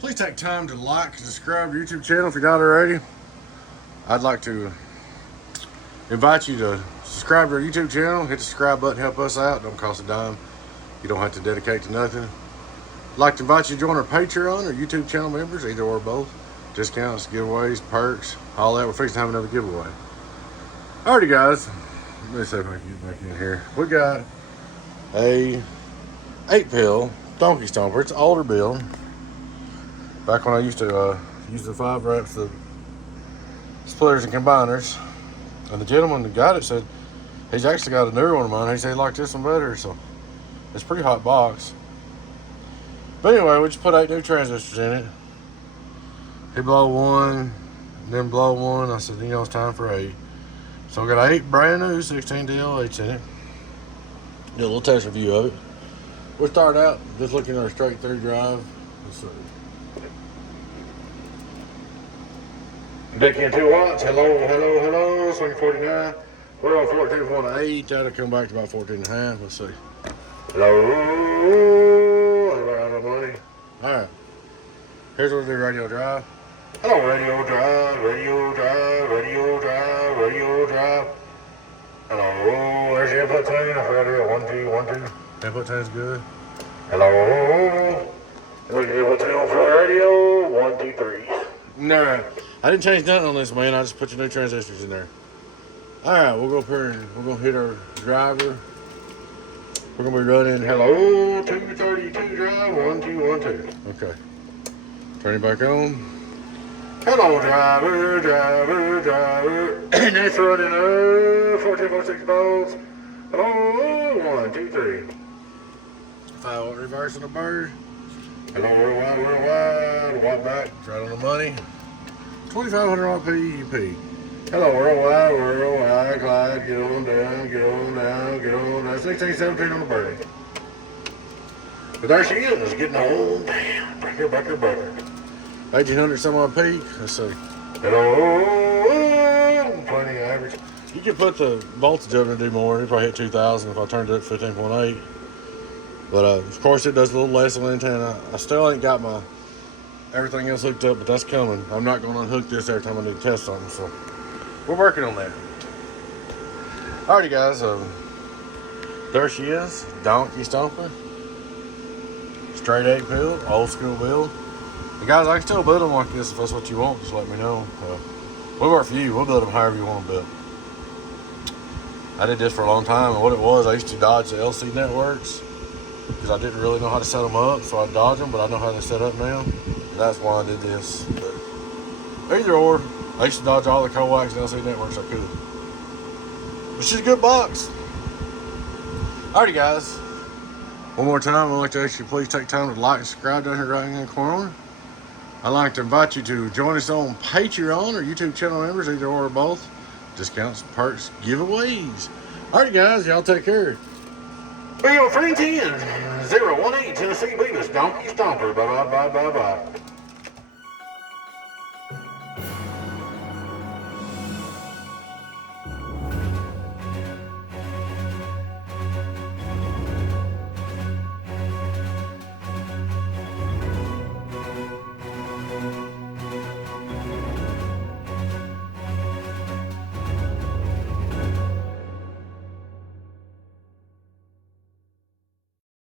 Please take time to like and subscribe to your YouTube channel if you're not already. I'd like to invite you to subscribe to our YouTube channel. Hit the subscribe button, help us out. Don't cost a dime. You don't have to dedicate to nothing. I'd like to invite you to join our Patreon or YouTube channel members, either or both. Discounts, giveaways, perks, all that. We're fixing to have another giveaway. Alrighty, guys. Let me see if I can get back in here. We got a 8-pill donkey stomper. It's an older build. Back when I used to use the 5 wraps of splitters and combiners. And the gentleman that got it said he's actually got a newer one of mine. He said he liked this one better. So it's a pretty hot box. But anyway, we just put 8 new transistors in it. He blow one, then blow one. I said, you know, it's time for 8. So we got 8 brand new 16 DL8s in it. Do a little test review of it. We'll start out just looking at our straight through drive. Let's see. Back in 2 watts. Hello. Swing 49. We're on 14.8. That'll come back to about 14.5. Let's see. Hello. Everybody out of money. Alright. Here's what we do radio drive. Hello, radio drive, radio drive, radio drive, radio drive. Hello, there's the input tune. I forgot to do it. 1, 2, 1, 2. Input tune's good. Hello. There's the input tune for radio. 1, 2, 3. No, I didn't change nothing on this, man. I just put your new transistors in there. Alright, we'll go up here and we're going to hit our driver. We're going to be running hello, 232 drive, 1, 2, 1, 2. Okay. Turn it back on. Hello, driver, driver, driver. And that's running 14.6 volts. Hello, 1, 2, 3. 5-watt reverse on the bird. Hello, worldwide, watt back, it's right on the money. 2,500 watt PUP. Hello, worldwide, glide, get on down, get on down, get on down. 16, 17 on the bird. But there she is, getting on down. Back here, 1,800 some odd peak. Let's see. Hello, plenty average. You can put the voltage up and do more. It probably hit 2,000 if I turned it up 15.8. But of course, it does a little less on the antenna. I still ain't got my everything else hooked up, but that's coming. I'm not going to unhook this every time I need to test something. So we're working on that. Alrighty, guys. There she is, donkey stomper. Straight 8-pill, old school build. And guys, I can still build them like this if that's what you want. Just let me know. We'll work for you. We'll build them however you want them built. I did this for a long time, and what it was, I used to dodge the LC networks because I didn't really know how to set them up, so I dodge them, but I know how to set up now. And that's why I did this. But either or, I used to dodge all the coax and LC networks I could. But she's a good box. Alrighty, guys. One more time, I'd like to ask you please take time to like and subscribe down here right in the corner. I'd like to invite you to join us on Patreon or YouTube channel members, either or both. Discounts, perks, giveaways. Alright, guys, y'all take care. Be your friend 10, 018 Tennessee Beavis, Donkey Stomper. Bye.